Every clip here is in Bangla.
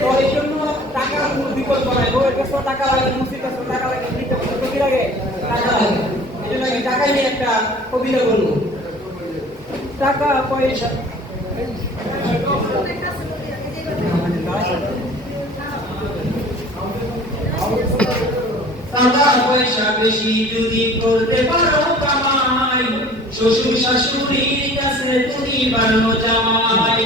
তো এই জন্য টাকার কোনো বিকল্প নাই বউয়ের কাছে টাকা লাগে টাকা লাগে কাছে লাগে টাকা লাগে এই জন্য একটা কবিতা বলব টাকা পয়সা টাকা পয়সা বেশি যদি করতে পারো কামাই। শ্বশুর শাশুড়ির কাছে তুমি ভালো জামাই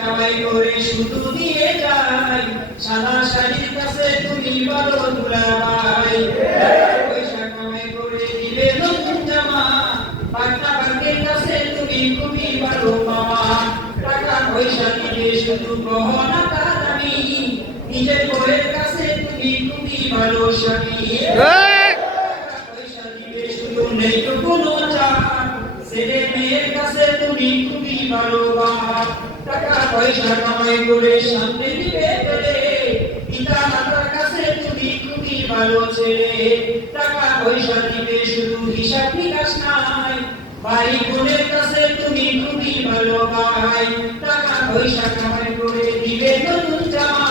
কামাই করে শুধু দিয়ে যাই। সাদা শাড়ির কাছে তুমি ভালো দুলাভাই পয়সা কামাই করে দিলে নতুন জামা। পাটনা বান্দের কাছে তুমি খুবই ভালো মামা টাকা পয়সা দিলে শুধু গহনা তার দামি। নিজের বউয়ের কাছে তুমি খুবই ভালো স্বামী পয়সা দিলে শুধু নেই তো কোনো চাপ ছেলে মেয়ের কাছে তুমি খুবই ভালো টাকা পয়সা কামাই করে সামনে দিবে পিতা মাতার কাছে তুমি খুবই ভালো ছেলে। টাকা পয়সা দিবে শুধু হিসাব নিকাশ নাই। ভাই বোনের কাছে তুমি খুবই ভালো ভাই টাকা পয়সা কামাই করে দিবে নতুন জামা।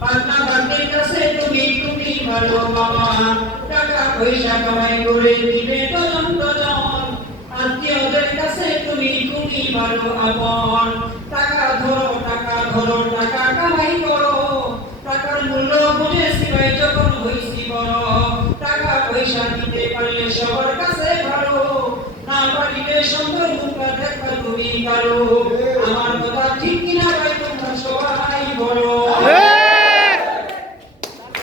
পাটনা বান্দের কাছে তুমি খুবই ভালো বাবা টাকা পয়সা কামাই করে দিবে ডজন ডজন আত্মীয়দের কাছে তুমি ভালো আপন টাকা ধরো টাকা ধরো, টাকা কামাই করো। টাকার মূল্য বুঝেছি ভাই যখন হইছি বড়। টাকা পয়সা দিতে পারলে সবার কাছে ভালো। না পারিলে সুন্দর মুখটা দেখা তুমি কারও